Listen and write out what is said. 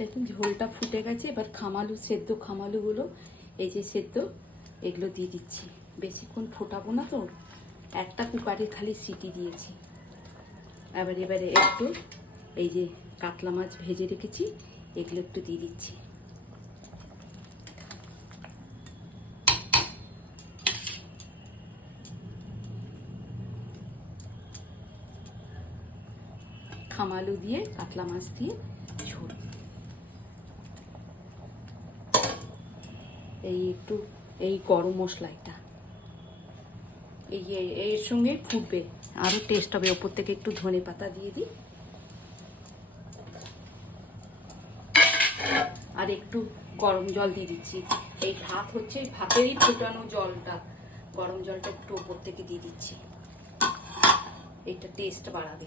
দেখুন ঝোলটা ফুটে গেছে। এবার খামালু সেদ্ধ খামালুগুলো এই যে সেদ্ধ এগুলো দিয়ে দিচ্ছি। বেশিক্ষণ ফোটাবো না তো, একটা কুকারে খালি সিটি দিয়েছি। এবারে একটু এই যে কাতলা মাছ ভেজে রেখেছি এগুলো একটু দিয়ে দিচ্ছি। খামালু দিয়ে কাতলা মাছ দিয়ে ঝোল। এই একটু এই গরম মশলা এটা এই এর সঙ্গে ফুটবে, আরও টেস্ট হবে। ওপর থেকে একটু ধনে পাতা দিয়ে দিই আর একটু গরম জল দিয়ে দিচ্ছি। এই ভাত হচ্ছে ভাতেরই ফুটানো জলটা, গরম জলটা একটু ওপর থেকে দিয়ে দিচ্ছি, এটা টেস্ট বাড়াবে।